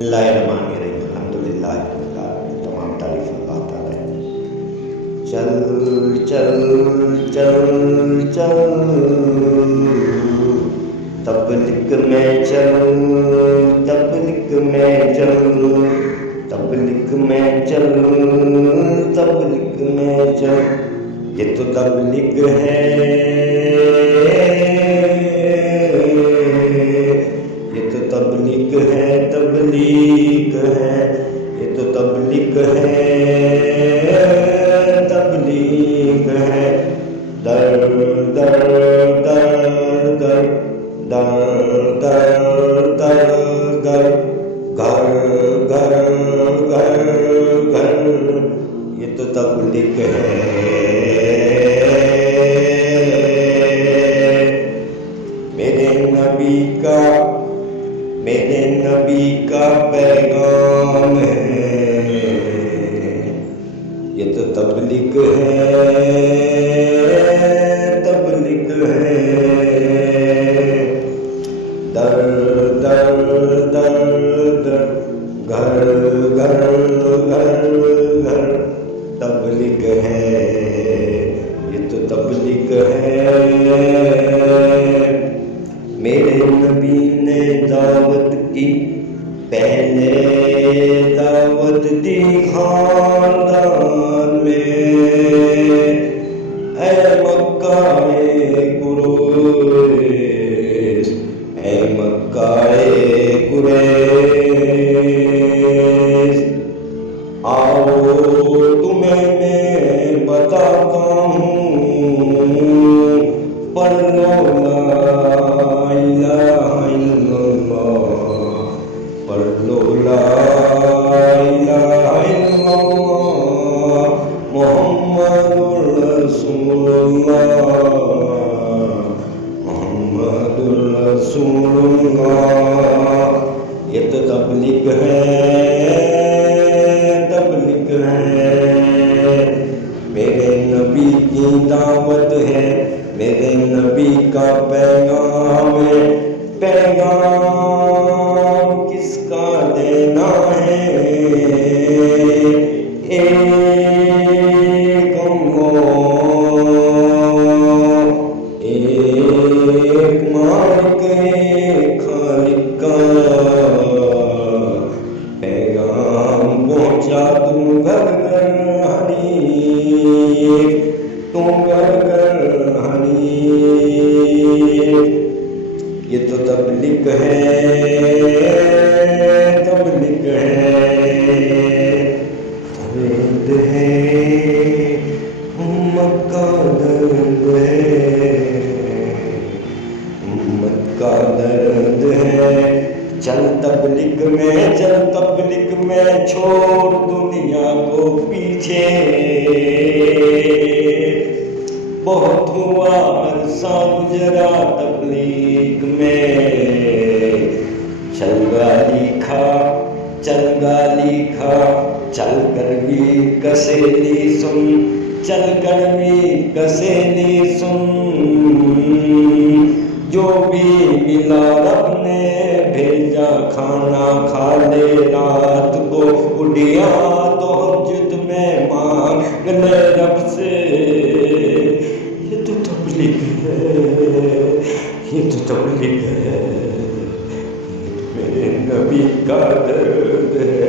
Bismillahirrahmanirrahim. Alhamdulillah. तमाम तारीफ अल्लाह ताला है। चल चल चल चल तबलीग में चल, तबलीग में चल, तबलीग में चल, तबलीग में चल। ये तो तबलीग है, ये तो तबलीग है, तबलीग है, ये तो तबलीग है, तबलीग है। दर दर दर दर दर दर दर दर घर घर घर घर, ये तो तबलीग है। मेरे नबी का पैगाम है, ये तो तबलीग है, तबलीग है। दर दर दर दर घर घर घर घर, तबलीग है, ये तो तबलीग है। मेरे नबी ने दावत की, पहले दावत दी खानदान में। ऐ मक्का ए कुरैश, ऐ मक्का ए कुरैश, आओ तुम्हें मैं बताता हूँ, पढ़ लो ये तो तबलीग है, तबलीग है। मेरे नबी की दावत है, मेरे नबी का पैगाम है। पैगाम किसका देना है? एक मालिक एक खालिक का पैगाम पहुंचा तुम घर घर हनीफ, तुम घर घर हनीफ। ये तो तबलीग है, तबलीग है। दर्द है उम्मत का, दर्द है उम्मत का, दर्द है। चल तबलीग में, चल तबलीग में, छोड़ दुनिया को पीछे। बहुत हुआ अरसा गुजरा तबलीग में। चल गाली खा, चल गाली खा, चल कर भी कसेली सुन, चल कर भी कसेली सुन। जो भी मिला रब ने भेजा, खाना खा ले रात को उड़िया, तो हजत में मांग ले रब से। ये तो तबलीग है, ये तो तबलीग है। मेरे नबी का दर्द है।